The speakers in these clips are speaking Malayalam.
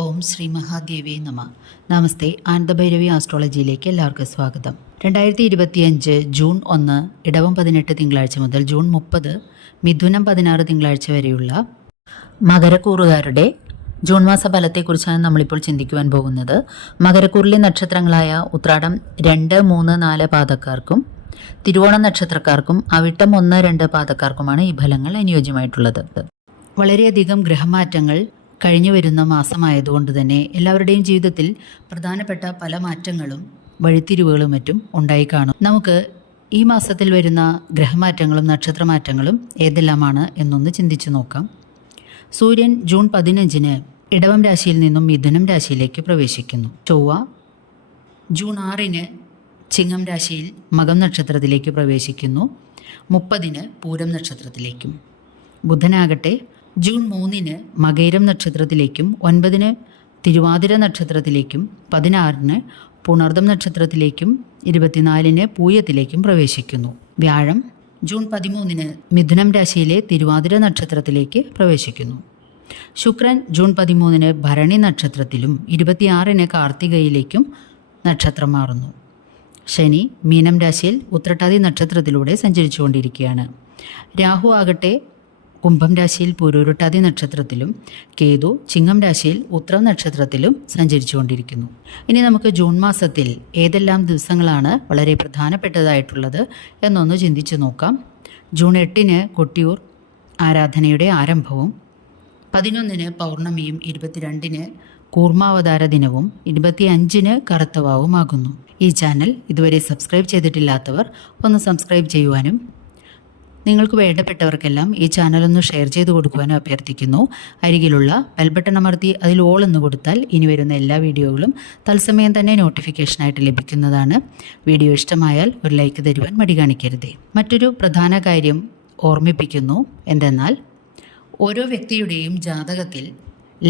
ഓം ശ്രീ മഹാദേവേ നമ. നമസ്തേ ആനന്ദഭൈരവി ആസ്ട്രോളജിയിലേക്ക് എല്ലാവർക്കും സ്വാഗതം. രണ്ടായിരത്തി ഇരുപത്തിയഞ്ച് ജൂൺ ഒന്ന് ഇടവം പതിനെട്ട് തിങ്കളാഴ്ച മുതൽ ജൂൺ മുപ്പത് മിഥുനം പതിനാറ് തിങ്കളാഴ്ച വരെയുള്ള മകരക്കൂറുകാരുടെ ജൂൺ മാസ ഫലത്തെക്കുറിച്ചാണ് നമ്മളിപ്പോൾ ചിന്തിക്കുവാൻ പോകുന്നത്. മകരക്കൂറിലെ നക്ഷത്രങ്ങളായ ഉത്രാടം രണ്ട് മൂന്ന് നാല് പാതക്കാർക്കും തിരുവോണ നക്ഷത്രക്കാർക്കും അവിട്ടം ഒന്ന് രണ്ട് പാതക്കാർക്കുമാണ് ഈ ഫലങ്ങൾ അനുയോജ്യമായിട്ടുള്ളത്. വളരെയധികം ഗ്രഹമാറ്റങ്ങൾ കഴിഞ്ഞു വരുന്ന മാസമായതുകൊണ്ട് തന്നെ എല്ലാവരുടെയും ജീവിതത്തിൽ പ്രധാനപ്പെട്ട പല മാറ്റങ്ങളും വഴിത്തിരിവുകളും മറ്റും ഉണ്ടായി കാണും നമുക്ക് ഈ മാസത്തിൽ വരുന്ന ഗ്രഹമാറ്റങ്ങളും നക്ഷത്രമാറ്റങ്ങളും ഏതെല്ലാമാണ് എന്നൊന്ന് ചിന്തിച്ചു നോക്കാം. സൂര്യൻ ജൂൺ പതിനഞ്ചിന് ഇടവം രാശിയിൽ നിന്നും മിഥുനം രാശിയിലേക്ക് പ്രവേശിക്കുന്നു. ചൊവ്വ ജൂൺ ആറിന് ചിങ്ങം രാശിയിൽ മകം നക്ഷത്രത്തിലേക്ക് പ്രവേശിക്കുന്നു. മുപ്പതിന് പൂരം നക്ഷത്രത്തിലേക്കും. ബുധനാകട്ടെ ജൂൺ മൂന്നിന് മകൈരം നക്ഷത്രത്തിലേക്കും ഒൻപതിന് തിരുവാതിര നക്ഷത്രത്തിലേക്കും പതിനാറിന് പുണർദം നക്ഷത്രത്തിലേക്കും ഇരുപത്തിനാലിന് പൂയത്തിലേക്കും പ്രവേശിക്കുന്നു. വ്യാഴം ജൂൺ പതിമൂന്നിന് മിഥുനം രാശിയിലെ തിരുവാതിര നക്ഷത്രത്തിലേക്ക് പ്രവേശിക്കുന്നു. ശുക്രൻ ജൂൺ പതിമൂന്നിന് ഭരണി നക്ഷത്രത്തിലും ഇരുപത്തിയാറിന് കാർത്തികയിലേക്കും നക്ഷത്രം മാറുന്നു. ശനി മീനം രാശിയിൽ ഉത്രട്ടാതി നക്ഷത്രത്തിലൂടെ സഞ്ചരിച്ചുകൊണ്ടിരിക്കുകയാണ്. രാഹു ആകട്ടെ കുംഭം രാശിയിൽ പുരുരുട്ടാതി നക്ഷത്രത്തിലും കേതു ചിങ്ങം രാശിയിൽ ഉത്രം നക്ഷത്രത്തിലും സഞ്ചരിച്ചുകൊണ്ടിരിക്കുന്നു. ഇനി നമുക്ക് ജൂൺ മാസത്തിൽ ഏതെല്ലാം ദിവസങ്ങളാണ് വളരെ പ്രധാനപ്പെട്ടതായിട്ടുള്ളത് എന്നൊന്ന് ചിന്തിച്ചു നോക്കാം. ജൂൺ എട്ടിന് കൊട്ടിയൂർ ആരാധനയുടെ ആരംഭവും പതിനൊന്നിന് പൗർണമിയും ഇരുപത്തിരണ്ടിന് കൂർമാവതാര ദിനവും ഇരുപത്തിയഞ്ചിന് കറുത്തവാവുമാകുന്നു. ഈ ചാനൽ ഇതുവരെ സബ്സ്ക്രൈബ് ചെയ്തിട്ടില്ലാത്തവർ ഒന്ന് സബ്സ്ക്രൈബ് ചെയ്യുവാനും നിങ്ങൾക്ക് വേണ്ടപ്പെട്ടവർക്കെല്ലാം ഈ ചാനൽ ഒന്ന് ഷെയർ ചെയ്ത് കൊടുക്കുവാനും അഭ്യർത്ഥിക്കുന്നു. അരികിലുള്ള ബെൽബട്ടൺ അമർത്തി അതിൽ ഓൾ എന്ന് കൊടുത്താൽ ഇനി വരുന്ന എല്ലാ വീഡിയോകളും തത്സമയം തന്നെ നോട്ടിഫിക്കേഷനായിട്ട് ലഭിക്കുന്നതാണ്. വീഡിയോ ഇഷ്ടമായാൽ ഒരു ലൈക്ക് തരുവാൻ മടി കാണിക്കരുതേ. മറ്റൊരു പ്രധാന കാര്യം ഓർമ്മിപ്പിക്കുന്നു. എന്തെന്നാൽ ഓരോ വ്യക്തിയുടെയും ജാതകത്തിൽ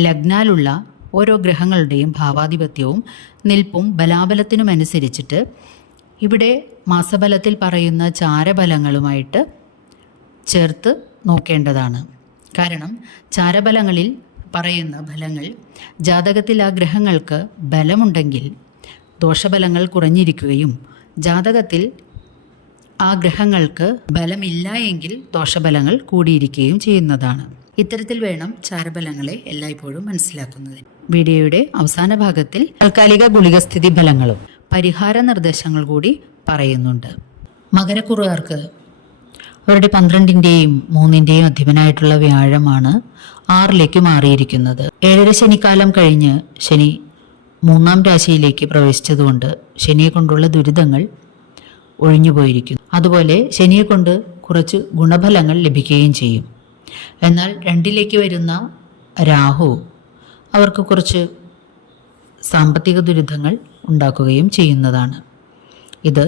ലഗ്നാലുള്ള ഓരോ ഗ്രഹങ്ങളുടെയും ഭാവാധിപത്യവും നിൽപ്പും ബലാബലത്തിനുമനുസരിച്ചിട്ട് ഇവിടെ മാസബലത്തിൽ പറയുന്ന ചാരബലങ്ങളുമായിട്ട് ചേർത്ത് നോക്കേണ്ടതാണ്. കാരണം ചാരബലങ്ങളിൽ പറയുന്ന ഫലങ്ങൾ ജാതകത്തിൽ ആ ഗ്രഹങ്ങൾക്ക് ബലമുണ്ടെങ്കിൽ ദോഷബലങ്ങൾ കുറഞ്ഞിരിക്കുകയും ജാതകത്തിൽ ആ ഗ്രഹങ്ങൾക്ക് ബലമില്ല എങ്കിൽ ദോഷബലങ്ങൾ കൂടിയിരിക്കുകയും ചെയ്യുന്നതാണ്. ഇത്തരത്തിൽ വേണം ചാരബലങ്ങളെ എല്ലായ്പ്പോഴും മനസ്സിലാക്കുന്നതിന് വീഡിയോയുടെ അവസാന ഭാഗത്തിൽ താൽക്കാലിക ഗുളികസ്ഥിതി ഫലങ്ങളും പരിഹാര നിർദ്ദേശങ്ങൾ കൂടി പറയുന്നുണ്ട്. മകരക്കുറുകാർക്ക് അവരുടെ പന്ത്രണ്ടിന്റെയും മൂന്നിന്റെയും അധിപനായിട്ടുള്ള വ്യാഴമാണ് ആറിലേക്ക് മാറിയിരിക്കുന്നത്. ഏഴര ശനിക്കാലം കഴിഞ്ഞ് ശനി മൂന്നാം രാശിയിലേക്ക് പ്രവേശിച്ചതുകൊണ്ട് ശനിയെ കൊണ്ടുള്ള ദുരിതങ്ങൾ ഒഴിഞ്ഞു പോയിരിക്കുന്നു. അതുപോലെ ശനിയെ കൊണ്ട് കുറച്ച് ഗുണഫലങ്ങൾ ലഭിക്കുകയും ചെയ്യും. എന്നാൽ രണ്ടിലേക്ക് വരുന്ന രാഹു അവർക്ക് കുറച്ച് സാമ്പത്തിക ദുരിതങ്ങൾ ഉണ്ടാക്കുകയും ചെയ്യുന്നതാണ്. ഇത്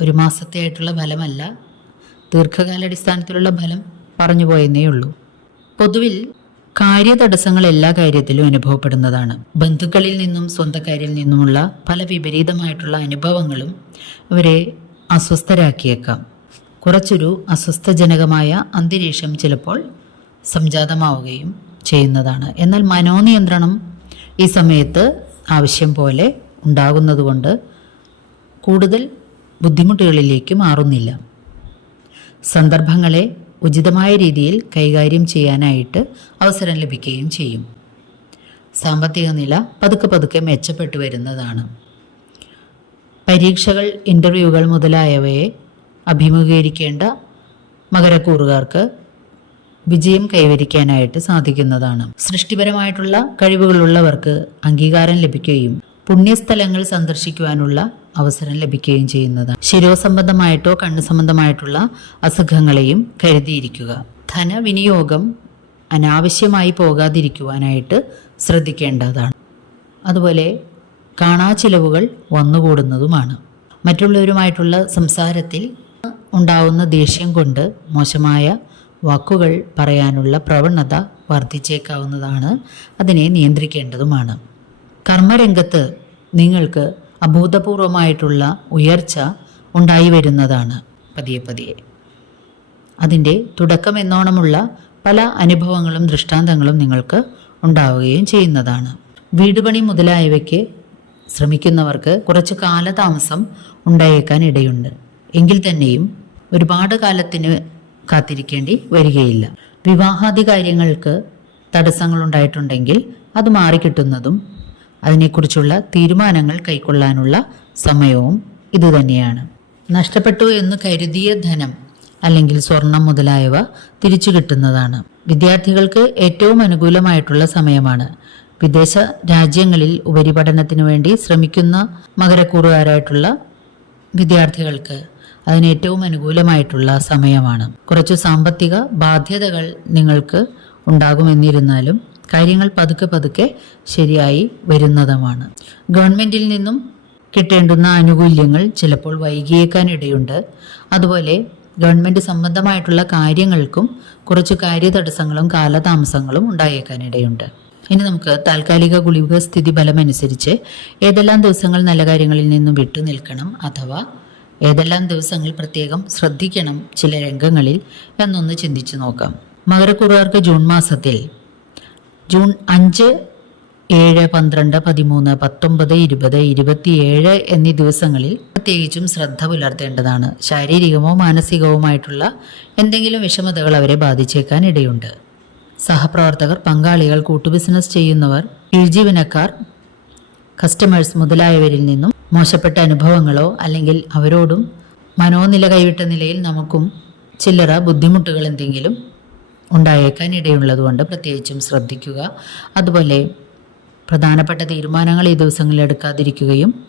ഒരു മാസത്തെ ആയിട്ടുള്ള ഫലമല്ല ദീർഘകാലാടിസ്ഥാനത്തിലുള്ള ഫലം പറഞ്ഞു പോയെന്നേ ഉള്ളൂ. പൊതുവിൽ കാര്യതടസ്സങ്ങൾ എല്ലാ കാര്യത്തിലും അനുഭവപ്പെടുന്നതാണ്. ബന്ധുക്കളിൽ നിന്നും സ്വന്തക്കാരിൽ നിന്നുമുള്ള പല വിപരീതമായിട്ടുള്ള അനുഭവങ്ങളും അവരെ അസ്വസ്ഥരാക്കിയേക്കാം. കുറച്ചൊരു അസ്വസ്ഥജനകമായ അന്തരീക്ഷം ചിലപ്പോൾ സംജാതമാവുകയും ചെയ്യുന്നതാണ്. എന്നാൽ മനോനിയന്ത്രണം ഈ സമയത്ത് ആവശ്യം പോലെ ഉണ്ടാകുന്നതുകൊണ്ട് കൂടുതൽ ബുദ്ധിമുട്ടുകളിലേക്ക് മാറുന്നില്ല. സന്ദർഭങ്ങളെ ഉചിതമായ രീതിയിൽ കൈകാര്യം ചെയ്യാനായിട്ട് അവസരം ലഭിക്കുകയും ചെയ്യും. സാമ്പത്തിക നില പതുക്കെ പതുക്കെ മെച്ചപ്പെട്ടു വരുന്നതാണ്. പരീക്ഷകൾ ഇന്റർവ്യൂകൾ മുതലായവയെ അഭിമുഖീകരിക്കേണ്ട മകരക്കൂറുകാർക്ക് വിജയം കൈവരിക്കാനായിട്ട് സാധിക്കുന്നതാണ്. സൃഷ്ടിപരമായിട്ടുള്ള കഴിവുകളുള്ളവർക്ക് അംഗീകാരം ലഭിക്കുകയും പുണ്യസ്ഥലങ്ങൾ സന്ദർശിക്കുവാനുള്ള അവസരം ലഭിക്കുകയും ചെയ്യുന്നതാണ്. ശിരോസംബന്ധമായിട്ടോ കണ്ണു സംബന്ധമായിട്ടുള്ള അസുഖങ്ങളെയും കരുതിയിരിക്കുക. ധനവിനിയോഗം അനാവശ്യമായി പോകാതിരിക്കുവാനായിട്ട് ശ്രദ്ധിക്കേണ്ടതാണ്. അതുപോലെ കാണാ ചിലവുകൾ വന്നുകൂടുന്നതുമാണ്. മറ്റുള്ളവരുമായിട്ടുള്ള സംസാരത്തിൽ ഉണ്ടാവുന്ന ദേഷ്യം കൊണ്ട് മോശമായ വാക്കുകൾ പറയാനുള്ള പ്രവണത വർദ്ധിച്ചേക്കാവുന്നതാണ്. അതിനെ നിയന്ത്രിക്കേണ്ടതുമാണ്. കർമ്മരംഗത്ത് നിങ്ങൾക്ക് അഭൂതപൂർവമായിട്ടുള്ള ഉയർച്ച ഉണ്ടായി വരുന്നതാണ്. പതിയെ പതിയെ. അതിന്റെ തുടക്കം എന്നോണമുള്ള പല അനുഭവങ്ങളും ദൃഷ്ടാന്തങ്ങളും നിങ്ങൾക്ക് ഉണ്ടാവുകയും ചെയ്യുന്നതാണ്. വീടുപണി മുതലായവയ്ക്ക് ശ്രമിക്കുന്നവർക്ക് കുറച്ച് കാലതാമസം ഉണ്ടായേക്കാൻ ഇടയുണ്ട്. എങ്കിൽ തന്നെയും ഒരുപാട് കാലത്തിന് കാത്തിരിക്കേണ്ടി വരികയില്ല. വിവാഹാദി കാര്യങ്ങൾക്ക് തടസ്സങ്ങളുണ്ടായിട്ടുണ്ടെങ്കിൽ അത് മാറിക്കിട്ടുന്നതും അതിനെക്കുറിച്ചുള്ള തീരുമാനങ്ങൾ കൈക്കൊള്ളാനുള്ള സമയവും ഇതുതന്നെയാണ്. നഷ്ടപ്പെട്ടു എന്ന് കരുതിയ ധനം അല്ലെങ്കിൽ സ്വർണം മുതലായവ തിരിച്ചു കിട്ടുന്നതാണ്. വിദ്യാർത്ഥികൾക്ക് ഏറ്റവും അനുകൂലമായിട്ടുള്ള സമയമാണ്. വിദേശ രാജ്യങ്ങളിൽ ഉപരിപഠനത്തിനു വേണ്ടി ശ്രമിക്കുന്ന മകരക്കൂറുകാരായിട്ടുള്ള വിദ്യാർത്ഥികൾക്ക് അതിന് ഏറ്റവും അനുകൂലമായിട്ടുള്ള സമയമാണ്. കുറച്ച് സാമ്പത്തിക ബാധ്യതകൾ നിങ്ങൾക്ക് ഉണ്ടാകുമെന്നിരുന്നാലും കാര്യങ്ങൾ പതുക്കെ പതുക്കെ ശരിയായി വരുന്നതുമാണ്. ഗവൺമെന്റിൽ നിന്നും കിട്ടേണ്ടുന്ന ആനുകൂല്യങ്ങൾ ചിലപ്പോൾ വൈകിയേക്കാനിടയുണ്ട്. അതുപോലെ ഗവൺമെന്റ് സംബന്ധമായിട്ടുള്ള കാര്യങ്ങൾക്കും കുറച്ച് കാര്യതടസ്സങ്ങളും കാലതാമസങ്ങളും ഉണ്ടായേക്കാനിടയുണ്ട്. ഇനി നമുക്ക് താൽക്കാലിക ഗുളിക സ്ഥിതി ഫലമനുസരിച്ച് ഏതെല്ലാം ദിവസങ്ങൾ നല്ല കാര്യങ്ങളിൽ നിന്നും വിട്ടു നിൽക്കണം അഥവാ ഏതെല്ലാം ദിവസങ്ങൾ പ്രത്യേകം ശ്രദ്ധിക്കണം ചില രംഗങ്ങളിൽ എന്നൊന്ന് ചിന്തിച്ചു നോക്കാം. മകരക്കുറുകാർക്ക് ജൂൺ മാസത്തിൽ ജൂൺ അഞ്ച് ഏഴ് പന്ത്രണ്ട് പതിമൂന്ന് പത്തൊമ്പത് ഇരുപത് ഇരുപത്തിയേഴ് എന്നീ ദിവസങ്ങളിൽ പ്രത്യേകിച്ചും ശ്രദ്ധ പുലർത്തേണ്ടതാണ്. ശാരീരികമോ മാനസികവുമായിട്ടുള്ള എന്തെങ്കിലും വിഷമതകൾ അവരെ ബാധിച്ചേക്കാൻ ഇടയുണ്ട്. സഹപ്രവർത്തകർ പങ്കാളികൾ കൂട്ടുബിസിനസ് ചെയ്യുന്നവർ കീഴ്ജീവനക്കാർ കസ്റ്റമേഴ്സ് മുതലായവരിൽ നിന്നും മോശപ്പെട്ട അനുഭവങ്ങളോ അല്ലെങ്കിൽ അവരോടും മനോനില കൈവിട്ട നിലയിൽ നമുക്കും ചില്ലറ ബുദ്ധിമുട്ടുകൾ എന്തെങ്കിലും ഉണ്ടായേക്കാൻ ഇടയുള്ളതുകൊണ്ട് പ്രത്യേകിച്ചും ശ്രദ്ധിക്കുക. അതുപോലെ പ്രധാനപ്പെട്ട തീരുമാനങ്ങൾ ഈ ദിവസങ്ങളിൽ എടുക്കാതിരിക്കുകയും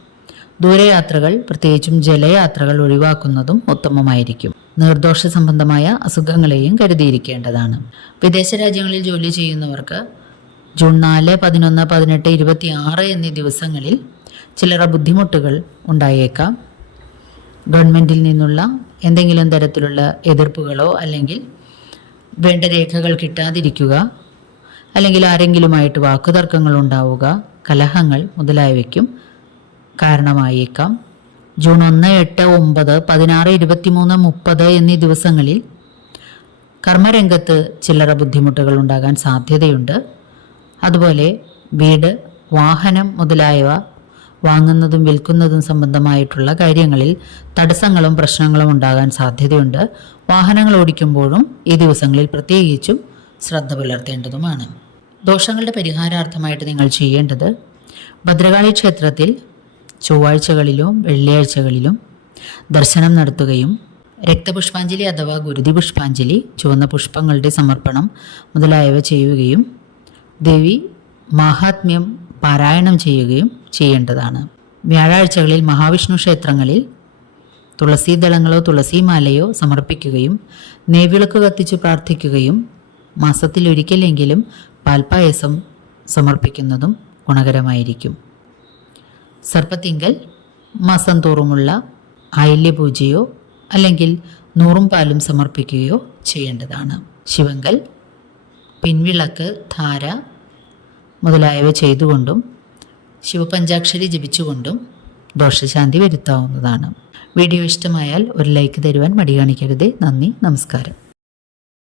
ദൂരയാത്രകൾ പ്രത്യേകിച്ചും ജലയാത്രകൾ ഒഴിവാക്കുന്നതും ഉത്തമമായിരിക്കും. നിർദോഷ സംബന്ധമായ അസുഖങ്ങളെയും കരുതിയിരിക്കേണ്ടതാണ്. വിദേശ രാജ്യങ്ങളിൽ ജോലി ചെയ്യുന്നവർക്ക് ജൂൺ നാല് പതിനൊന്ന് പതിനെട്ട് ഇരുപത്തി ആറ് എന്നീ ദിവസങ്ങളിൽ ചിലറ ബുദ്ധിമുട്ടുകൾ ഉണ്ടായേക്കാം. ഗവൺമെന്റിൽ നിന്നുള്ള എന്തെങ്കിലും തരത്തിലുള്ള എതിർപ്പുകളോ അല്ലെങ്കിൽ വേണ്ട രേഖകൾ കിട്ടാതിരിക്കുക അല്ലെങ്കിൽ ആരെങ്കിലുമായിട്ട് വാക്കുതർക്കങ്ങൾ ഉണ്ടാവുക കലഹങ്ങൾ മുതലായവയ്ക്കും കാരണമായേക്കാം. ജൂൺ ഒന്ന് എട്ട് ഒമ്പത് പതിനാറ് ഇരുപത്തിമൂന്ന് മുപ്പത് എന്നീ ദിവസങ്ങളിൽ കർമ്മരംഗത്ത് ചില്ലറ ബുദ്ധിമുട്ടുകൾ ഉണ്ടാകാൻ സാധ്യതയുണ്ട്. അതുപോലെ വീട് വാഹനം മുതലായവ വാങ്ങുന്നതും വിൽക്കുന്നതും സംബന്ധമായിട്ടുള്ള കാര്യങ്ങളിൽ തടസ്സങ്ങളും പ്രശ്നങ്ങളും ഉണ്ടാകാൻ സാധ്യതയുണ്ട്. വാഹനങ്ങൾ ഓടിക്കുമ്പോഴും ഈ ദിവസങ്ങളിൽ പ്രത്യേകിച്ചും ശ്രദ്ധ പുലർത്തേണ്ടതുമാണ്. ദോഷങ്ങളുടെ പരിഹാരാർത്ഥമായിട്ട് നിങ്ങൾ ചെയ്യേണ്ടത് ഭദ്രകാളി ക്ഷേത്രത്തിൽ ചൊവ്വാഴ്ചകളിലും വെള്ളിയാഴ്ചകളിലും ദർശനം നടത്തുകയും രക്തപുഷ്പാഞ്ജലി അഥവാ ഗുരുതി പുഷ്പാഞ്ജലി ചുവന്ന പുഷ്പങ്ങളുടെ സമർപ്പണം മുതലായവ ചെയ്യുകയും ദേവി മാഹാത്മ്യം പാരായണം ചെയ്യുകയും ചെയ്യേണ്ടതാണ്. വ്യാഴാഴ്ചകളിൽ മഹാവിഷ്ണു ക്ഷേത്രങ്ങളിൽ തുളസീദളങ്ങളോ തുളസിമാലയോ സമർപ്പിക്കുകയും നെയ്വിളക്ക് കത്തിച്ച് പ്രാർത്ഥിക്കുകയും മാസത്തിൽ ഒരിക്കലെങ്കിലും പാൽപ്പായസം സമർപ്പിക്കുന്നതും ഗുണകരമായിരിക്കും. സർപ്പത്തിങ്കൽ മാസം തോറുമുള്ള ആയില്യപൂജയോ അല്ലെങ്കിൽ നൂറും പാലും സമർപ്പിക്കുകയോ ചെയ്യേണ്ടതാണ്. ശിവങ്കൽ പിൻവിളക്ക് ധാര മുതലായവ ചെയ്തുകൊണ്ടും ശിവപഞ്ചാക്ഷരി ജപിച്ചുകൊണ്ടും ദോഷശാന്തി വരുത്താവുന്നതാണ്. വീഡിയോ ഇഷ്ടമായാൽ ഒരു ലൈക്ക് തരുവാൻ മടി കാണിക്കരുത് നന്ദി നമസ്കാരം.